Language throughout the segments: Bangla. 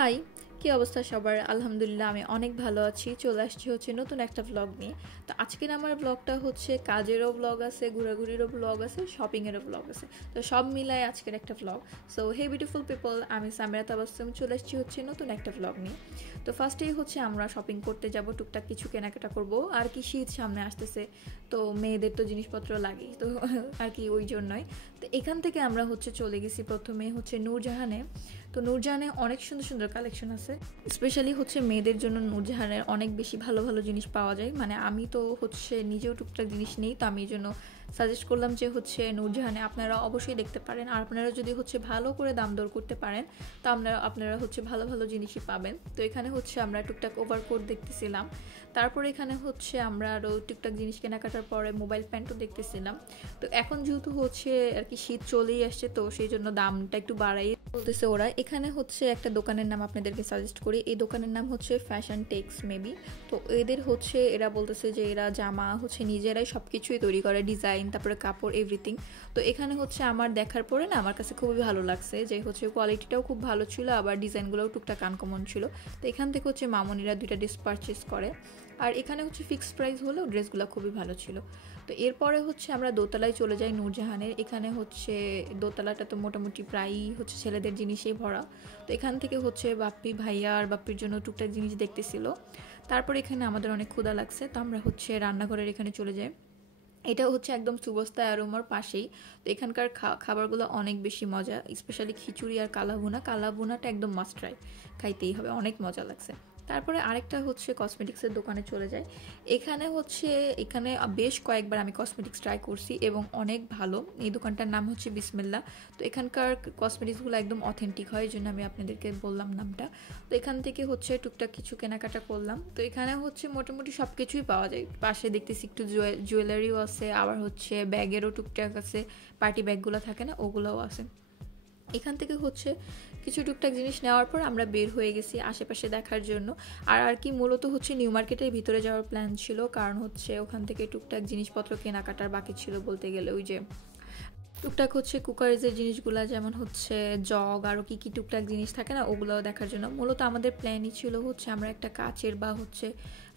হাই, কি অবস্থা সবার? আলহামদুলিল্লাহ আমি অনেক ভালো আছি। চলে আসছি হচ্ছে নতুন একটা ভ্লগ নিয়ে। তো আজকের আমার ভ্লগটা হচ্ছে কাজেরও ভ্লগ আছে, ঘোরাঘুরিরও ভ্লগ আছে, শপিংয়েরও ভ্লগ আছে। তো সব মিলায় আজকের একটা vlog. So hey beautiful people, আমি সামিরা তাবাসসুম চলে আসছি হচ্ছে নতুন একটা ভ্লগ নিয়ে। তো ফার্স্টেই হচ্ছে আমরা শপিং করতে যাব, টুকটাক কিছু কেনাকাটা করব। আর কি শীত সামনে আসতেছে, তো মেয়েদের তো জিনিসপত্র লাগেই, তো আর কি ওই জন্যই। তো এখান থেকে আমরা হচ্ছে চলে গেছি প্রথমে হচ্ছে নূরজাহানে। তো নূরজাহানে অনেক সুন্দর সুন্দর কালেকশন আছে, স্পেশালি হচ্ছে মেয়েদের জন্য নূরজাহানের অনেক বেশি ভালো ভালো জিনিস পাওয়া যায়। মানে আমি তো হচ্ছে নিজেও টুকটাক জিনিস নেই, তো আমি এই জন্য সাজেস্ট করলাম যে হচ্ছে নূরজাহানে আপনারা অবশ্যই দেখতে পারেন। আর আপনারা যদি হচ্ছে ভালো করে দাম দর করতে পারেন, তো আপনারা হচ্ছে ভালো ভালো জিনিসই পাবেন। তো এখানে হচ্ছে আমরা টুকটাক ওভারকোট দেখতেছিলাম। তারপর এখানে হচ্ছে আমরা আরও টুকটাক জিনিস কেনাকাটার পরে মোবাইল প্যান্টও দেখতেছিলাম। তো এখন যেহেতু হচ্ছে আর কি শীত চলেই আসছে, তো সেই জন্য দামটা একটু বাড়াই বলতেছে ওরা। এখানে হচ্ছে একটা দোকানের নাম আপনাদেরকে সাজেস্ট করি, এই দোকানের নাম হচ্ছে ফ্যাশন টেক্স মেবি। তো এদের হচ্ছে এরা বলতেছে যে এরা জামা হচ্ছে নিজেরাই সব কিছুই তৈরি করে, ডিজাইন, তারপরে কাপড়, এভরিথিং। তো এখানে হচ্ছে আমার দেখার পরে না আমার কাছে খুবই ভালো লাগছে যে হচ্ছে কোয়ালিটিটাও খুব ভালো ছিল, আবার ডিজাইনগুলোও টুকটাক আনকমন ছিল। তো এখান থেকে হচ্ছে মামনিরা 2টা ড্রেস পারচেস করে। আর এখানে হচ্ছে ফিক্সড প্রাইস হলেও ড্রেসগুলো খুবই ভালো ছিল। তো এরপরে হচ্ছে আমরা দোতলায় চলে যাই নূরজাহানের। এখানে হচ্ছে দোতলাটা তো মোটামুটি প্রায়ই হচ্ছে ছেলেদের জিনিসেই ভরা। তো এখান থেকে হচ্ছে বাপ্পি ভাইয়া আর বাপ্পির জন্য টুকটাক জিনিস দেখতেছিল। তারপর এখানে আমাদের অনেক ক্ষুধা লাগছে, তো আমরা হচ্ছে রান্নাঘরের এখানে চলে যাই। এটা হচ্ছে একদম সুবস্তা অ্যারোমার পাশেই। তো এখানকার খাবারগুলো অনেক বেশি মজা, স্পেশালি খিচুড়ি আর কালাভুনাটা একদম মাস্ট ট্রাই, খাইতেই হবে, অনেক মজা লাগছে। তারপরে আরেকটা হচ্ছে কসমেটিক্সের দোকানে চলে যায়। এখানে বেশ কয়েকবার আমি কসমেটিক্স ট্রাই করছি এবং অনেক ভালো। এই দোকানটার নাম হচ্ছে বিসমিল্লা। তো এখানকার কসমেটিক্সগুলো একদম অথেন্টিক হয়, এই জন্য আমি আপনাদেরকে বললাম নামটা। তো এখান থেকে হচ্ছে টুকটাক কিছু কেনাকাটা করলাম। তো এখানে হচ্ছে মোটামুটি সব কিছুই পাওয়া যায়। পাশে দেখতেছি একটু জুয়েলারিও আছে, আবার হচ্ছে ব্যাগেরও টুকটাক আছে, পার্টি ব্যাগগুলো থাকে না, ওগুলোও আছে। এখান থেকে হচ্ছে কিছু টুকটাক জিনিস নেওয়ার পর আমরা বের হয়ে গেছি আশেপাশে দেখার জন্য। আর কি মূলত হচ্ছে নিউ মার্কেটের ভিতরে যাওয়ার প্ল্যান ছিল, কারণ হচ্ছে ওখান থেকে টুকটাক জিনিসপত্র কেনাকাটার বাকি ছিল বলতে গেলে। ওই যে টুকটাক হচ্ছে কুকারেজের জিনিসগুলো, যেমন হচ্ছে জগ, আরও কী কী টুকটাক জিনিস থাকে না, ওগুলোও দেখার জন্য। মূলত আমাদের প্ল্যানই ছিল হচ্ছে আমরা একটা কাচের বা হচ্ছে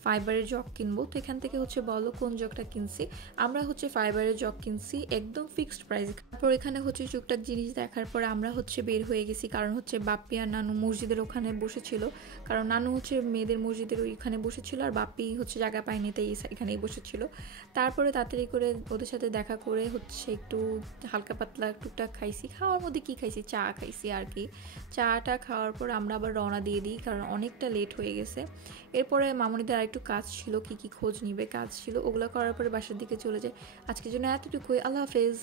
ফাইবারের জগ কিনবো। তো এখান থেকে হচ্ছে বলো কোন জগটা কিনছি। আমরা হচ্ছে ফাইবারের জগ কিনছি একদম ফিক্সড প্রাইস। তারপর এখানে হচ্ছে টুকটাক জিনিস দেখার পরে আমরা হচ্ছে বের হয়ে গেছি, কারণ হচ্ছে বাপ্পি আর নানু মসজিদের ওখানে বসেছিল। কারণ নানু হচ্ছে মেয়েদের মসজিদের ওইখানে বসেছিল, আর বাপ্পি হচ্ছে জায়গা পায়নি, তাই এখানেই বসেছিল। তারপরে তাড়াতাড়ি করে ওদের সাথে দেখা করে হচ্ছে একটু হালকা পাতলা টুকটাক খাইছি। খাওয়ার মধ্যে কি খাইছি, চা খাইছি আর কি। চাটা খাওয়ার পর আমরা আবার রওনা দিয়ে দিই, কারণ অনেকটা লেট হয়ে গেছে। এরপরে মামনিদের আরেকটু কাজ ছিল, কি কি খোঁজ নিবে কাজ ছিল, ওগুলো করার পরে বাসার দিকে চলে যায়। আজকের জন্য এতটুকুই, আল্লাহ হাফেজ।